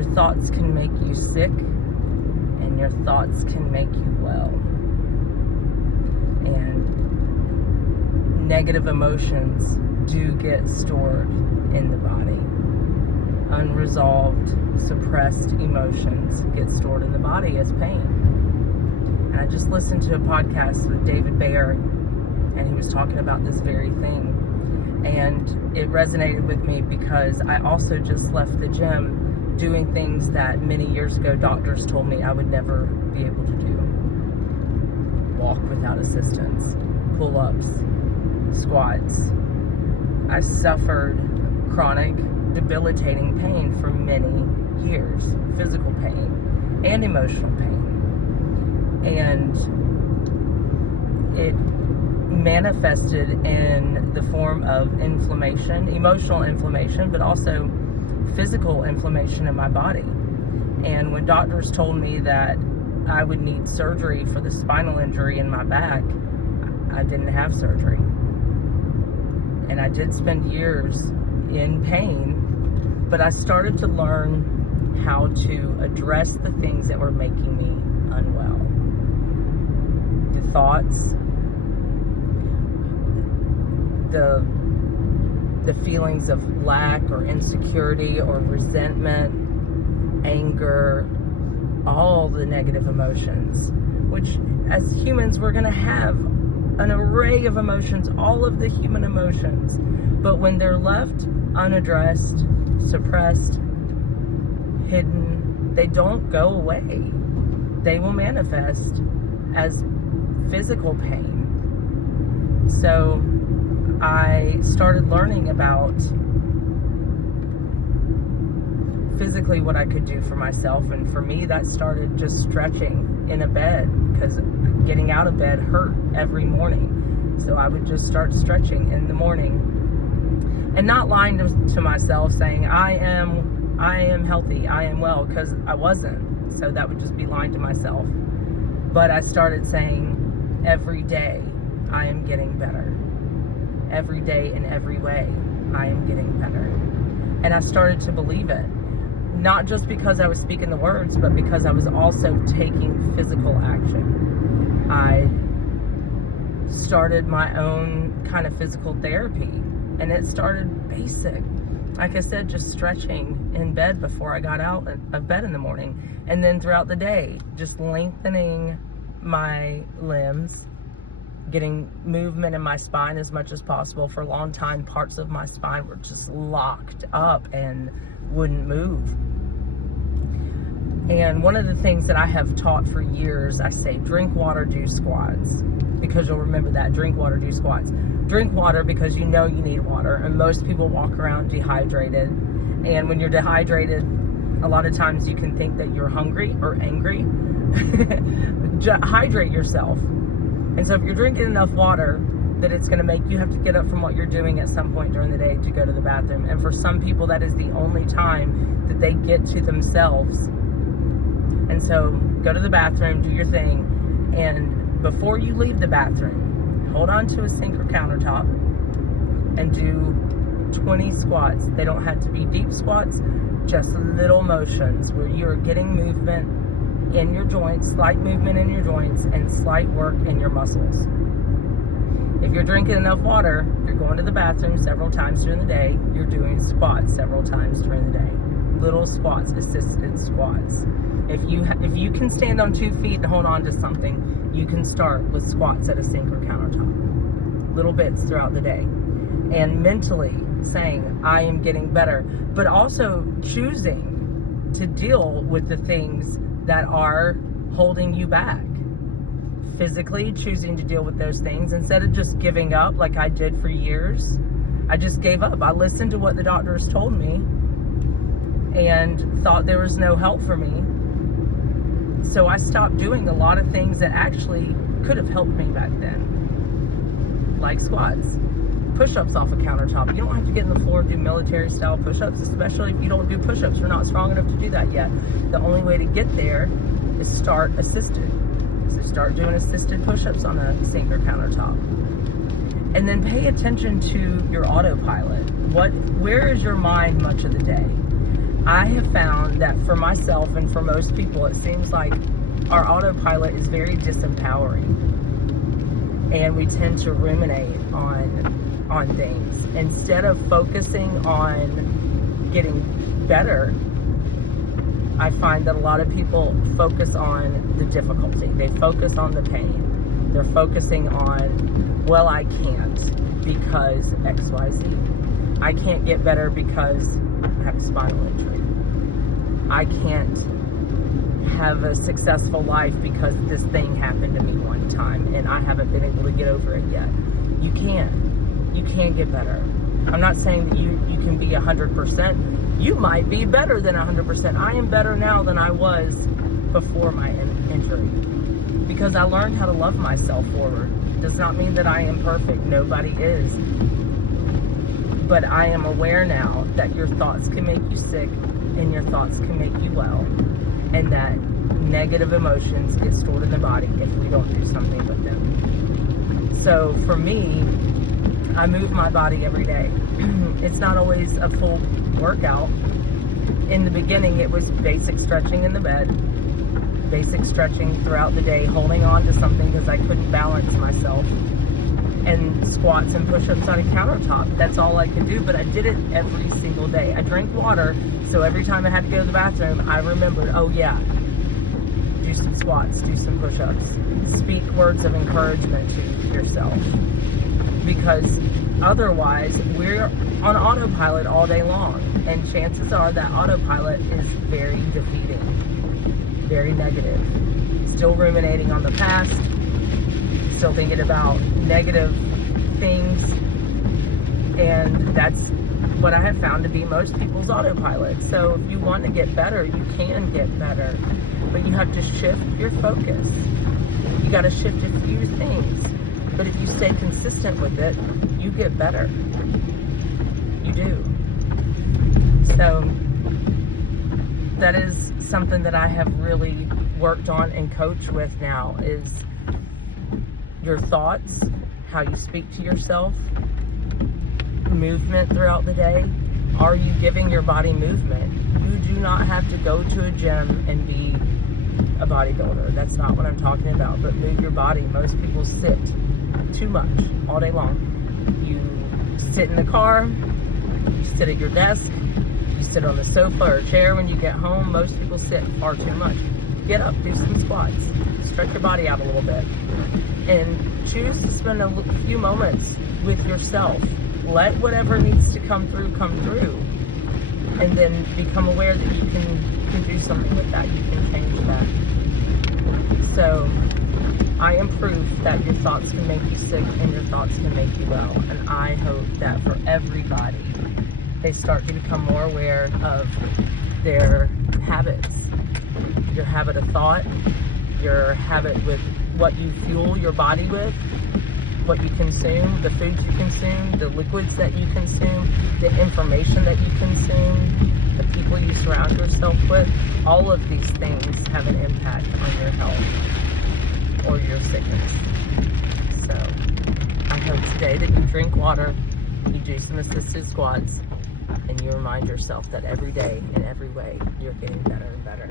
Your thoughts can make you sick, and your thoughts can make you well. And negative emotions do get stored in the body. Unresolved, suppressed emotions get stored in the body as pain. And I just listened to a podcast with David Bayer, and he was talking about this very thing. And it resonated with me because I also just left the gym doing things that many years ago doctors told me I would never be able to do. Walk without assistance, pull-ups, squats. I suffered chronic, debilitating pain for many years, physical pain and emotional pain. And it manifested in the form of inflammation, emotional inflammation, but also physical inflammation in my body. And when doctors told me that I would need surgery for the spinal injury in my back, I didn't have surgery. And I did spend years in pain, but I started to learn how to address the things that were making me unwell. The thoughts, the feelings of lack or insecurity or resentment, anger, all the negative emotions, which as humans we're going to have an array of emotions, all of the human emotions, but when they're left unaddressed, suppressed, hidden, they don't go away. They will manifest as physical pain. So I started learning about physically what I could do for myself, and for me that started just stretching in a bed, because getting out of bed hurt every morning. So I would just start stretching in the morning and not lying to myself saying I am healthy, I am well, because I wasn't. So that would just be lying to myself. But I started saying every day I am getting better. Every day in every way I am getting better. And I started to believe it. Not just because I was speaking the words, but because I was also taking physical action. I started my own kind of physical therapy, and it started basic. Like I said, just stretching in bed before I got out of bed in the morning. And then throughout the day, just lengthening my limbs, getting movement in my spine as much as possible. For a long time, parts of my spine were just locked up and wouldn't move. And one of the things that I have taught for years, I say, drink water, do squats. Because you'll remember that, drink water, do squats. Drink water because you know you need water. And most people walk around dehydrated. And when you're dehydrated, a lot of times you can think that you're hungry or angry. Hydrate yourself. And so if you're drinking enough water, that it's going to make you have to get up from what you're doing at some point during the day to go to the bathroom. And for some people, that is the only time that they get to themselves. And so go to the bathroom, do your thing, and before you leave the bathroom, hold on to a sink or countertop and do 20 squats. They don't have to be deep squats, just little motions where you are getting movement in your joints, slight movement in your joints, and slight work in your muscles. If you're drinking enough water, you're going to the bathroom several times during the day, you're doing squats several times during the day. Little squats, assisted squats. If you can stand on 2 feet and hold on to something, you can start with squats at a sink or countertop. Little bits throughout the day. And mentally saying, I am getting better. But also choosing to deal with the things that are holding you back. Physically choosing to deal with those things instead of just giving up like I did for years. I just gave up. I listened to what the doctors told me and thought there was no help for me. So I stopped doing a lot of things that actually could have helped me back then. Like squats, push-ups off a countertop. You don't have to get in the floor and do military style push-ups, especially if you don't do push-ups. You're not strong enough to do that yet. The only way to get there is start assisted. So start doing assisted push-ups on a sink or countertop. And then pay attention to your autopilot. Where is your mind much of the day? I have found that for myself and for most people, it seems like our autopilot is very disempowering, and we tend to ruminate on things instead of focusing on getting better. I find that a lot of people focus on the difficulty. They focus on the pain. They're focusing on, well, I can't because XYZ. I can't get better because I have a spinal injury. I can't have a successful life because this thing happened to me one time and I haven't been able to get over it yet. You can. You can get better. I'm not saying that you can be 100%. You might be better than 100%. I am better now than I was before my injury because I learned how to love myself forward. Does not mean that I am perfect. Nobody is. But I am aware now that your thoughts can make you sick and your thoughts can make you well, and that negative emotions get stored in the body if we don't do something with them. So for me, I move my body every day. It's not always a full workout. In the beginning, it was basic stretching in the bed, basic stretching throughout the day, holding on to something because I couldn't balance myself, and squats and push-ups on a countertop. That's all I could do, but I did it every single day. I drank water, so every time I had to go to the bathroom, I remembered, oh yeah, do some squats, do some push-ups, speak words of encouragement to yourself, because otherwise we're on autopilot all day long, and chances are that autopilot is very defeating, very negative, still ruminating on the past, still thinking about negative things, and that's what I have found to be most people's autopilot. So if you want to get better, you can get better, but you have to shift your focus. You got to shift a few things, but if you stay consistent with it, you get better. You do. So that is something that I have really worked on and coached with now, is your thoughts, how you speak to yourself, movement throughout the day. Are you giving your body movement? You do not have to go to a gym and be a bodybuilder. That's not what I'm talking about, but move your body. Most people sit too much all day long. You sit in the car, you sit at your desk, you sit on the sofa or chair when you get home. Most people sit far too much. Get up, do some squats, stretch your body out a little bit, and choose to spend a few moments with yourself. Let whatever needs to come through, and then become aware that you can do something with that. You can change that. So I am proof that your thoughts can make you sick and your thoughts can make you well. And I hope that for everybody, they start to become more aware of their habits. Your habit of thought, your habit with what you fuel your body with, what you consume, the foods you consume, the liquids that you consume, the information that you consume, the people you surround yourself with. All of these things have an impact on your health or your sickness. So I hope today that you drink water, you do some assisted squats, and you remind yourself that every day in every way you're getting better and better.